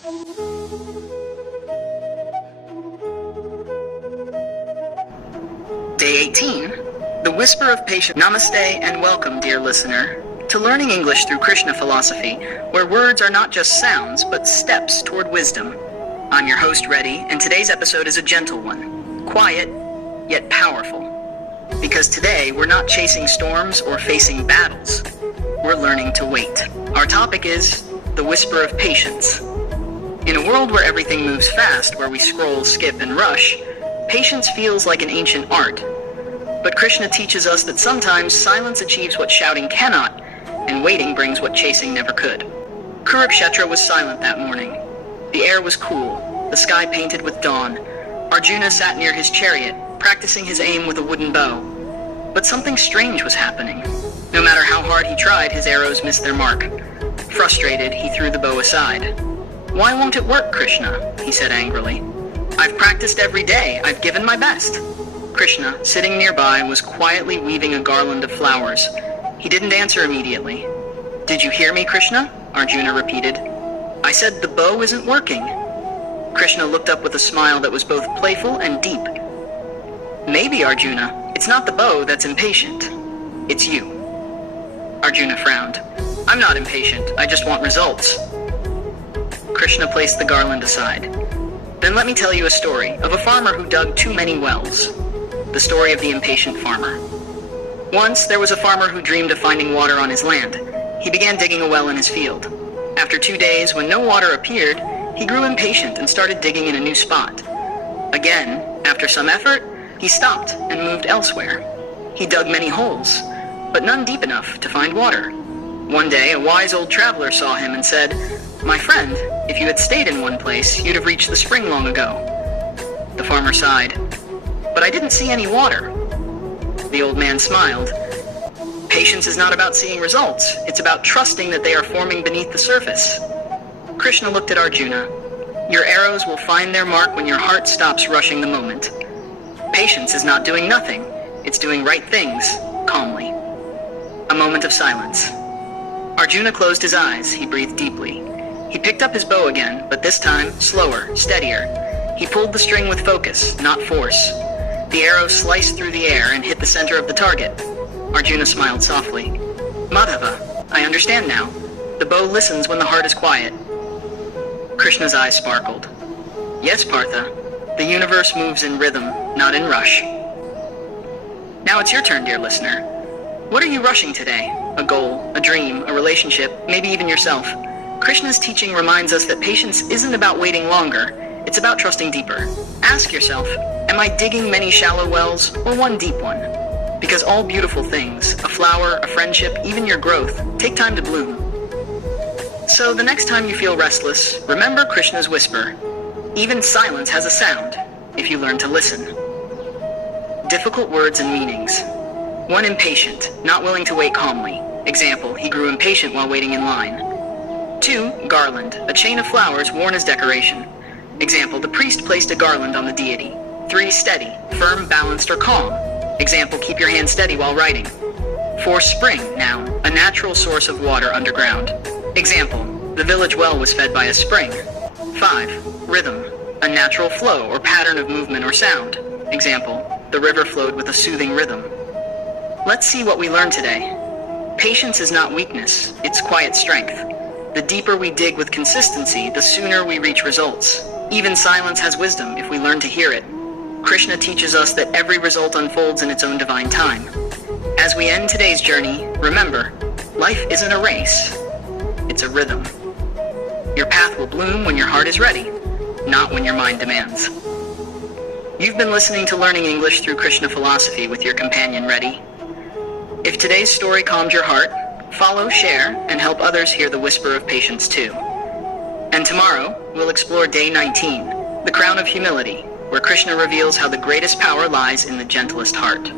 Day 18, The Whisper of Patience. Namaste and welcome, dear listener, to learning English through Krishna philosophy, where words are not just sounds, but steps toward wisdom. I'm your host, Reddy, and today's episode is a gentle one, quiet, yet powerful. Because today, we're not chasing storms or facing battles. We're learning to wait. Our topic is the whisper of patience. In a world where everything moves fast, where we scroll, skip, and rush, patience feels like an ancient art. But Krishna teaches us that sometimes silence achieves what shouting cannot, and waiting brings what chasing never could. Kurukshetra was silent that morning. The air was cool, the sky painted with dawn. Arjuna sat near his chariot, practicing his aim with a wooden bow. But something strange was happening. No matter how hard he tried, his arrows missed their mark. Frustrated, he threw the bow aside. "Why won't it work, Krishna?" he said angrily. "I've practiced every day. I've given my best." Krishna, sitting nearby, was quietly weaving a garland of flowers. He didn't answer immediately. "Did you hear me, Krishna?" Arjuna repeated. "I said the bow isn't working." Krishna looked up with a smile that was both playful and deep. "Maybe, Arjuna, it's not the bow that's impatient. It's you." Arjuna frowned. "I'm not impatient. I just want results." Krishna placed the garland aside. "Then let me tell you a story of a farmer who dug too many wells. The story of the impatient farmer. Once, there was a farmer who dreamed of finding water on his land. He began digging a well in his field. After 2 days, when no water appeared, he grew impatient and started digging in a new spot. Again, after some effort, he stopped and moved elsewhere. He dug many holes, but none deep enough to find water. One day, a wise old traveler saw him and said, "My friend, if you had stayed in one place, you'd have reached the spring long ago." The farmer sighed. "But I didn't see any water." The old man smiled. "Patience is not about seeing results. It's about trusting that they are forming beneath the surface." Krishna looked at Arjuna. "Your arrows will find their mark when your heart stops rushing the moment. Patience is not doing nothing. It's doing right things, calmly." A moment of silence. Arjuna closed his eyes. He breathed deeply. He picked up his bow again, but this time, slower, steadier. He pulled the string with focus, not force. The arrow sliced through the air and hit the center of the target. Arjuna smiled softly. "Madhava, I understand now. The bow listens when the heart is quiet." Krishna's eyes sparkled. "Yes, Partha. The universe moves in rhythm, not in rush." Now it's your turn, dear listener. What are you rushing today? A goal, a dream, a relationship, maybe even yourself. Krishna's teaching reminds us that patience isn't about waiting longer. It's about trusting deeper. Ask yourself, am I digging many shallow wells or one deep one? Because all beautiful things, a flower, a friendship, even your growth, take time to bloom. So the next time you feel restless, remember Krishna's whisper. Even silence has a sound, if you learn to listen. Difficult words and meanings. One impatient, not willing to wait calmly. Example, he grew impatient while waiting in line. 2, garland, a chain of flowers worn as decoration. Example, the priest placed a garland on the deity. 3, steady, firm, balanced, or calm. Example, keep your hand steady while writing. 4, spring, noun, a natural source of water underground. Example, the village well was fed by a spring. 5, rhythm, a natural flow or pattern of movement or sound. Example, the river flowed with a soothing rhythm. Let's see what we learned today. Patience is not weakness, it's quiet strength. The deeper we dig with consistency, the sooner we reach results. Even silence has wisdom if we learn to hear it. Krishna teaches us that every result unfolds in its own divine time. As we end today's journey, remember, life isn't a race, it's a rhythm. Your path will bloom when your heart is ready, not when your mind demands. You've been listening to Learning English through Krishna philosophy with your companion, Reddy. If today's story calmed your heart, follow, share, and help others hear the whisper of patience too. And tomorrow, we'll explore Day 19, the crown of humility, where Krishna reveals how the greatest power lies in the gentlest heart.